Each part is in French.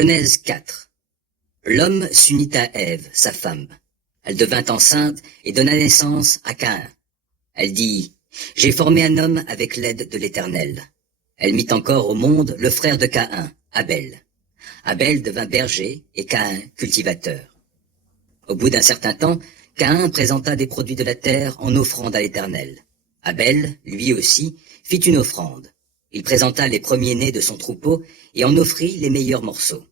Genèse 4. L'homme s'unit à Ève, sa femme. Elle devint enceinte et donna naissance à Caïn. Elle dit, « J'ai formé un homme avec l'aide de l'Éternel. » Elle mit encore au monde le frère de Caïn, Abel. Abel devint berger et Caïn cultivateur. Au bout d'un certain temps, Caïn présenta des produits de la terre en offrande à l'Éternel. Abel, lui aussi, fit une offrande. Il présenta les premiers-nés de son troupeau et en offrit les meilleurs morceaux.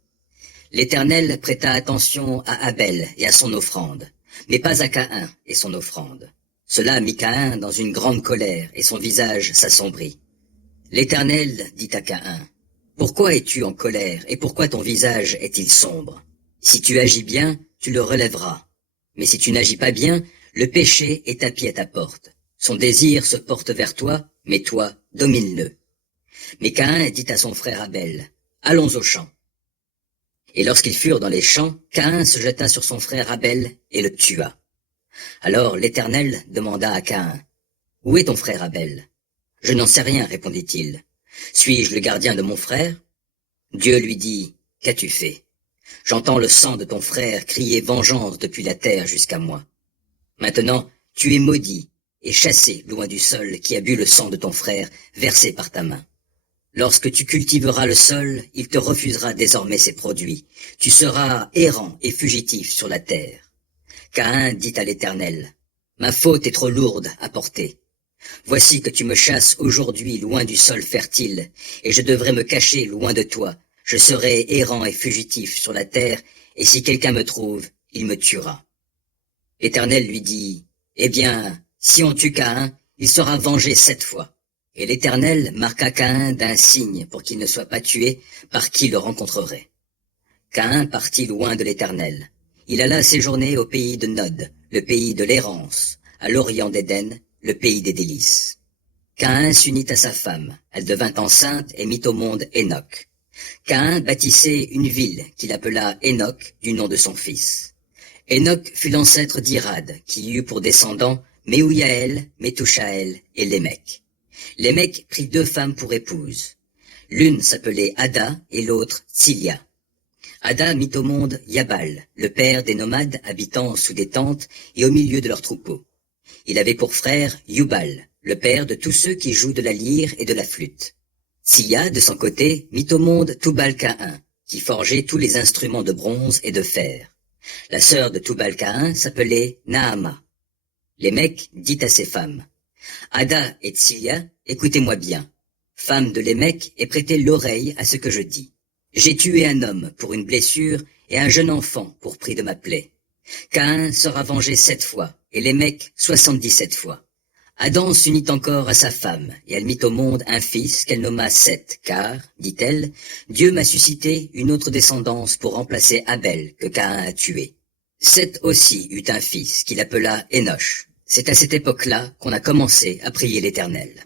L'Éternel prêta attention à Abel et à son offrande, mais pas à Caïn et son offrande. Cela mit Caïn dans une grande colère et son visage s'assombrit. L'Éternel dit à Caïn, « Pourquoi es-tu en colère et pourquoi ton visage est-il sombre? Si tu agis bien, tu le relèveras. Mais si tu n'agis pas bien, le péché est tapis à ta porte. Son désir se porte vers toi, mais toi, domine-le. » Mais Caïn dit à son frère Abel, « Allons au champ. » Et lorsqu'ils furent dans les champs, Caïn se jeta sur son frère Abel et le tua. Alors l'Éternel demanda à Caïn, « Où est ton frère Abel? » « Je n'en sais rien, répondit-il. « Suis-je le gardien de mon frère? » Dieu lui dit, « Qu'as-tu fait? J'entends le sang de ton frère crier vengeance depuis la terre jusqu'à moi. Maintenant, tu es maudit et chassé loin du sol qui a bu le sang de ton frère versé par ta main. Lorsque tu cultiveras le sol, il te refusera désormais ses produits. Tu seras errant et fugitif sur la terre. » Caïn dit à l'Éternel, « Ma faute est trop lourde à porter. Voici que tu me chasses aujourd'hui loin du sol fertile, et je devrais me cacher loin de toi. Je serai errant et fugitif sur la terre, et si quelqu'un me trouve, il me tuera. » L'Éternel lui dit, « Eh bien, si on tue Caïn, il sera vengé 7 fois. » Et l'Éternel marqua Caïn d'un signe pour qu'il ne soit pas tué par qui le rencontrerait. Caïn partit loin de l'Éternel. Il alla séjourner au pays de Nod, le pays de l'errance, à l'orient d'Éden, le pays des délices. Caïn s'unit à sa femme, elle devint enceinte et mit au monde Hénoc. Caïn bâtissait une ville qu'il appela Hénoc du nom de son fils. Hénoc fut l'ancêtre d'Irad, qui eut pour descendants Méhouyaël, Métouchaël et Lémec. Lémec prit 2 femmes pour épouses. L'une s'appelait Ada et l'autre Tsilia. Ada mit au monde Yabal, le père des nomades habitant sous des tentes et au milieu de leurs troupeaux. Il avait pour frère Yubal, le père de tous ceux qui jouent de la lyre et de la flûte. Tsilia, de son côté, mit au monde Tubal-Caïn, qui forgeait tous les instruments de bronze et de fer. La sœur de Tubal-Caïn s'appelait Naama. Lémec dit à ses femmes, « Ada et Tsilia, écoutez-moi bien. Femmes de Lémec, et prêtez l'oreille à ce que je dis. J'ai tué un homme pour une blessure et un jeune enfant pour prix de ma plaie. Caïn sera vengé 7 fois, et Lémec 77 fois. Adam s'unit encore à sa femme, et elle mit au monde un fils qu'elle nomma Seth, car, dit-elle, Dieu m'a suscité une autre descendance pour remplacer Abel, que Caïn a tué. Seth aussi eut un fils qu'il appela Énoch. C'est à cette époque-là qu'on a commencé à prier l'Éternel.